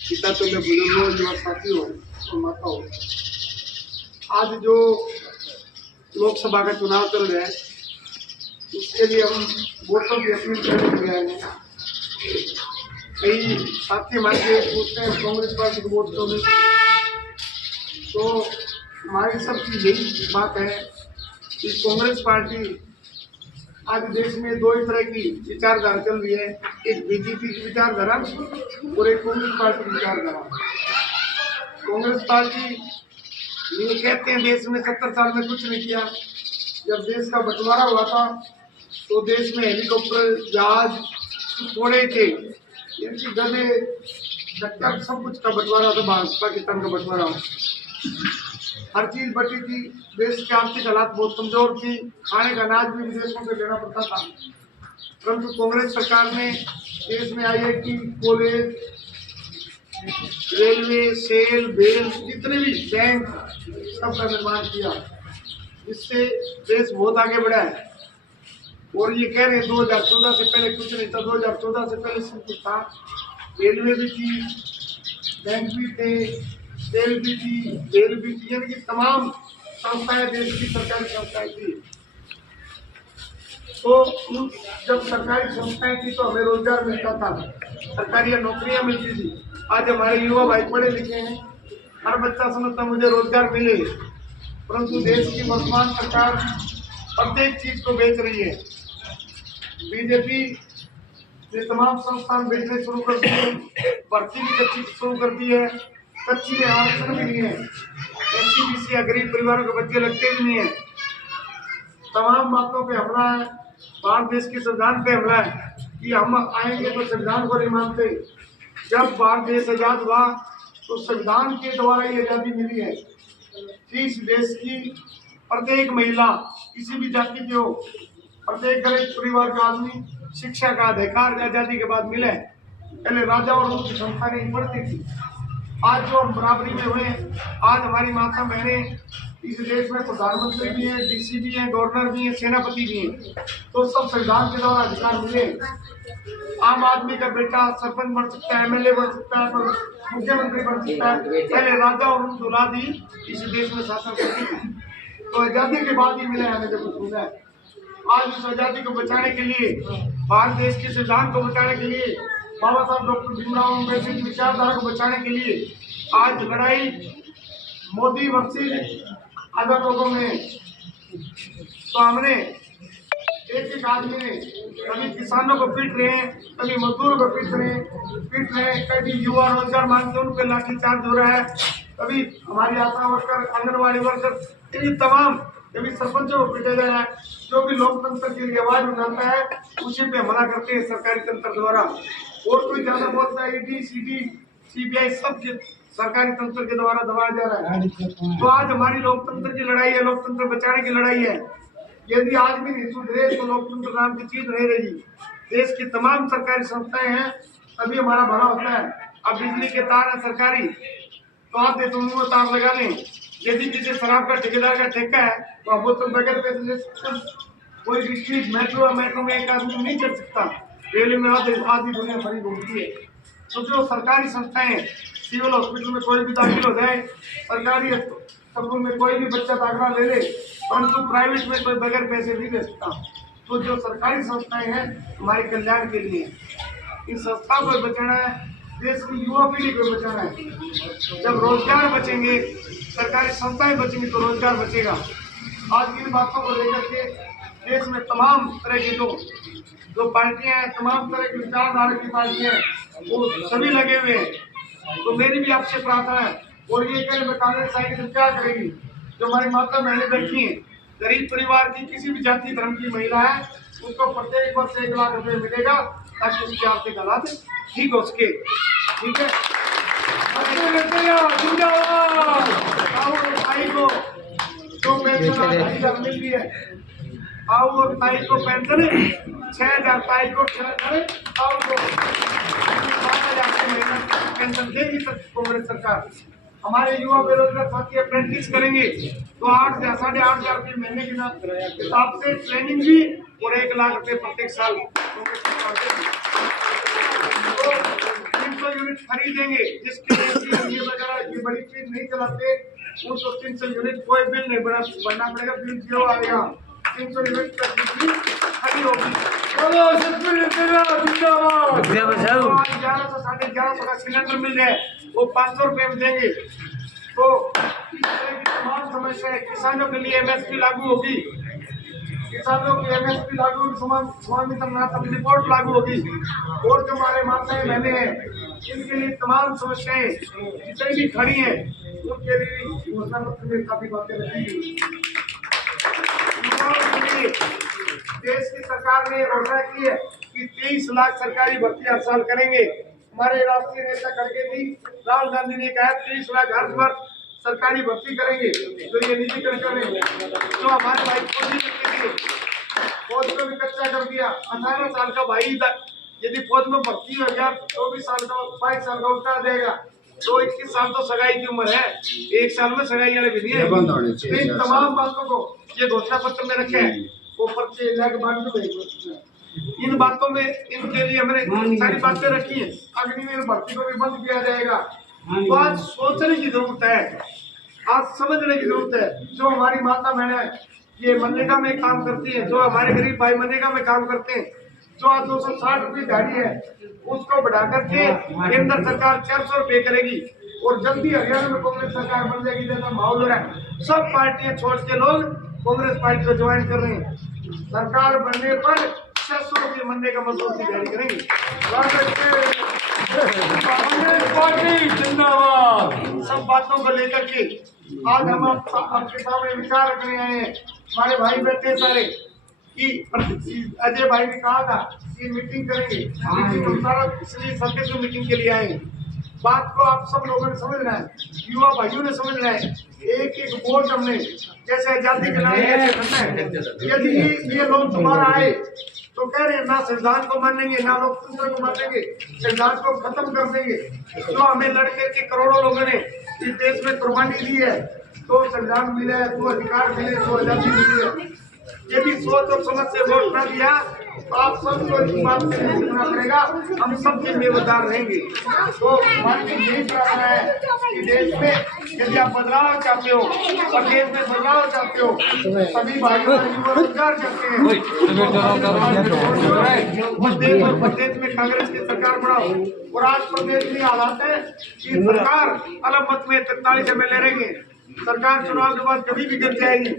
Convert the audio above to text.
पिता तो मैं बुजुर्गों युवा साथियों और माताओं, आज जो लोकसभा का चुनाव चल रहा है उसके लिए हम वोटों की अपील करने के लिए आए हैं। कई साथी हमारे पूछते हैं कांग्रेस पार्टी को वोट दो, तो हमारी सबकी यही बात है कि कांग्रेस पार्टी आज देश में दो ही तरह की विचारधारा चल रही है, एक बीजेपी की विचारधारा और एक कांग्रेस पार्टी की विचारधारा। कांग्रेस पार्टी ये कहते हैं देश में 70 साल में कुछ नहीं किया। जब देश का बंटवारा हुआ था तो देश में हेलीकॉप्टर, जहाज थोड़े थे, इनकी गधे टक्कर सब कुछ का बंटवारा था, पाकिस्तान का बंटवारा, हर चीज बची थी। देश के आर्थिक हालात बहुत कमजोर थी, खाने का अनाज भी विदेशों से लेना पड़ता था। परंतु कांग्रेस सरकार ने देश में IIT, college, railway, SAIL, BEL, जितने भी बैंक सबका निर्माण किया, जिससे देश बहुत आगे बढ़ा है। और ये कह रहे हैं 2014 से पहले कुछ नहीं था, 2014 से पहले सब कुछ था। रेलवे भी थी, बैंक भी थे, सेल भी थी, बेल भी थी, यानी कि तमाम संस्थाएं देश की सरकारी संस्थाएं थी। तो जब सरकारी संस्थाएं थी तो हमें रोजगार मिलता था, सरकारी नौकरियां मिलती थी। आज हमारे युवा भाई पढ़े लिखे हैं, हर बच्चा समझता मुझे रोजगार मिले, परंतु देश की वर्तमान सरकार प्रत्येक चीज को बेच रही है। बीजेपी ने तमाम संस्थान बेचने शुरू कर दिए, भर्ती भी कच्ची शुरू कर दी है, कच्ची में आरक्षण भी नहीं है, SC/BC गरीब परिवारों के बच्चे लगते भी नहीं है। तमाम बातों पे हमला है, भारत देश के संविधान पे हमला है कि हम आएंगे तो संविधान को नहीं मानते। जब भारत देश आजाद हुआ तो संविधान के द्वारा ये आजादी मिली है कि इस देश की प्रत्येक महिला किसी भी जाति की हो, प्रत्येक गरीब परिवार का आदमी शिक्षा का अधिकार आजादी के बाद मिले। पहले राजा और उनकी संस्था नहीं पढ़ती थी, आज जो हम बराबरी में हुए, आज हमारी माता बहनें इस देश में प्रधानमंत्री भी हैं, DC भी हैं, गवर्नर भी हैं, सेनापति भी हैं, तो सब संविधान के द्वारा अधिकार मिले। आम आदमी का बेटा सरपंच बन सकता है, MLA बन सकता है, मुख्यमंत्री बन सकता है। पहले राजा और उनकी औलाद ही इस देश में शासन करती थी, तो आजादी के बाद ही मिला हमें जब कुछ मिला है। आज इस आजादी को बचाने के लिए, भारत देश के संविधान को बचाने के लिए, बाबा साहब डॉक्टर भीमराव अम्बेडकर की विचारधारा को बचाने के लिए आज लड़ाई मोदी वर्सेस अदर लोगों में। तो हमने एक आदमी ने कभी किसानों को पीट रहे हैं, कभी मजदूरों को पीट रहे हैं, कभी युवा रोजगार मांगते उन पर लाठीचार्ज हो रहा है, कभी हमारी आशा वर्कर, आंगनबाड़ी वर्कर, तमाम कभी सरपंचों को पीटा जा रहा है। जो भी लोकतंत्र के लिए आवाज उठाता है उसी पे हमला करते हैं सरकारी तंत्र द्वारा। और कोई ज्यादा बोलता है ED, CD, CBI सब सरकारी तंत्र के द्वारा दबाया जा रहा है। तो आज हमारी लोकतंत्र की लड़ाई है, लोकतंत्र बचाने की लड़ाई है। यदि आज भी नहीं सुधरे तो लोकतंत्र नाम की चीज नहीं रहेगी। देश की तमाम सरकारी संस्थाएं हैं तभी हमारा भला होता है। अब बिजली के तार है सरकारी, तो आप दे तो मुंह में तार लगा लें। यदि किसी शराब का ठेकेदार का ठेका है तो अब वो तो बगैर पैसे ले सकते। कोई भी चीज मेट्रो में एक आदमी नहीं चल सकता, रेलवे में आधी दुनिया भरी घूमती है। तो जो सरकारी संस्थाएं, सिविल हॉस्पिटल में कोई भी दाखिल हो जाए, सरकारी अस्पताल में कोई भी बच्चा दाखिला ले ले, परंतु प्राइवेट में कोई बगैर पैसे नहीं दे सकता। तो जो सरकारी संस्थाएं हैं हमारे कल्याण के लिए, इन संस्थाओं को बचाना है, देश की युवा पीढ़ी को बचाना है। जब रोजगार बचेंगे, सरकारी संस्थाएं बचेंगी तो रोजगार बचेगा। आज इन बातों को लेकर के देश में तमाम तरह की जो पार्टियां हैं, तमाम तरह की विचारधारा की पार्टियां हैं, वो सभी लगे हुए हैं। तो मेरी भी आपसे प्रार्थना है, और ये कह मैं कांग्रेस आएगी तो क्या करेगी। जो हमारी माता बहनें बैठी हैं, गरीब परिवार की किसी भी जाति धर्म की महिला है, उसको प्रत्येक वर्ष 1 लाख रुपए मिलेगा ताकि उसके आर्थिक हालात ठीक हो सके। ठीक है, को जो पेंशन मिल रही है, और ताई को पेंशन 6,000, ताई को 6,000, और 7,000 पेंशन देगी कांग्रेस सरकार। हमारे युवा बेरोजगार साथी अप्रेंटिस करेंगे तो 8,000 साढ़े 8,000 रुपये महीने के हिसाब से ट्रेनिंग भी और 1 लाख रुपए प्रत्येक साल। 300 यूनिट खरीदेंगे, जिसके लिए ये वगैरह ये बड़ी चीज नहीं चलाते, उनको 300 यूनिट कोई बिल नहीं बनना पड़ेगा, बिल जीरो आएगा। 300 यूनिट तक बिजली खड़ी होगी। 1100 साढ़े 1100 का सिलेंडर मिल जाए, वो 500 रुपए में देंगे। तो इस तरह की तमाम समस्या है। किसानों के लिए MSP लागू होगी, किसानों की MSP लागू, स्वामीनाथन रिपोर्ट लागू होगी। और जो हमारे माताएं बहनें हैं, इनके लिए तमाम समस्याएं जितनी भी खड़ी हैं, उनके लिए घोषणा पत्र में काफी बातें रखी गई। देश की सरकार ने घोषणा की है कि 23 लाख सरकारी भर्ती हर साल करेंगे। हमारे राष्ट्रीय नेता खड़गे जी राहुल गांधी ने कहा 30 लाख हर वर्ष सरकारी भर्ती करेंगे, तो ये निजीकरण करेंगे। तो हमारे भाई फौजी फौज को भी कच्चा कर दिया। 18 साल का भाई यदि फौज में भर्ती हो गया, 24 साल का 22 साल का उठा देगा, तो 21 साल तो सगाई की उम्र है, 1 साल में सगाई वाले भी नहीं है। इन तमाम बातों को ये घोषणा पत्र में रखे हैं, वो पर्चे लाके बांट दो। इन बातों में इनके लिए हमने सारी बातें रखी हैं। अग्निवीर भर्ती को भी बंद किया जाएगा। तो आज सोचने की जरूरत है, आज समझने की जरूरत है। जो हमारी माता बहनें ये मनरेगा में काम करती है, जो हमारे गरीब भाई मनरेगा में काम करते हैं, जो आज 260 रुपये गाड़ी है, उसको बढ़ा करके केंद्र सरकार 400 रुपये करेगी। और जल्दी हरियाणा में कांग्रेस सरकार बन जाएगी, जैसा माहौल हो रहा है। सब पार्टियां छोड़ के लोग कांग्रेस पार्टी को ज्वाइन कर रहे हैं। सरकार बनने पर 600 रुपये मनरेगा मजदूर की जारी करेंगे। सब बातों को लेकर के आज हम आपके सामने विचार रखने आए हैं। हमारे भाई बैठे सारे कि अजय भाई ने कहा था कि मीटिंग करेंगे, हम सारा इसलिए सर्किट की मीटिंग के लिए आए हैं। बात को आप सब लोगों ने समझना है, युवा भाइयों ने समझना है। एक एक वोट हमने जैसे आजादी के लाए ऐसे करना है। यदि ये लोग दोबारा आए तो कह रहे हैं ना संविधान को मानेंगे, ना लोकतंत्र को मानेंगे, संविधान को खत्म कर देंगे। जो हमें लड़के के करोड़ों लोगों ने इस देश में कुर्बानी दी है, तो संविधान मिला है, तो अधिकार मिले, तो आजादी मिली है। यदि सोच और समझ से वोट न दिया तो आप सबको इस बात से समझना पड़ेगा, हम सब जिम्मेदार रहेंगे। तो हमारी यही प्रार्थना है कि देश में यदि आप बदलाव चाहते हो और देश में बदलाव चाहते हो, सभी भाइयों का रोजगार चाहते हैं, प्रदेश में कांग्रेस की सरकार बनाओ। और आज प्रदेश में हालात है कि सरकार अलग मत में 43 MLA रहेंगे, सरकार चुनाव के बाद कभी भी गिर जाएगी।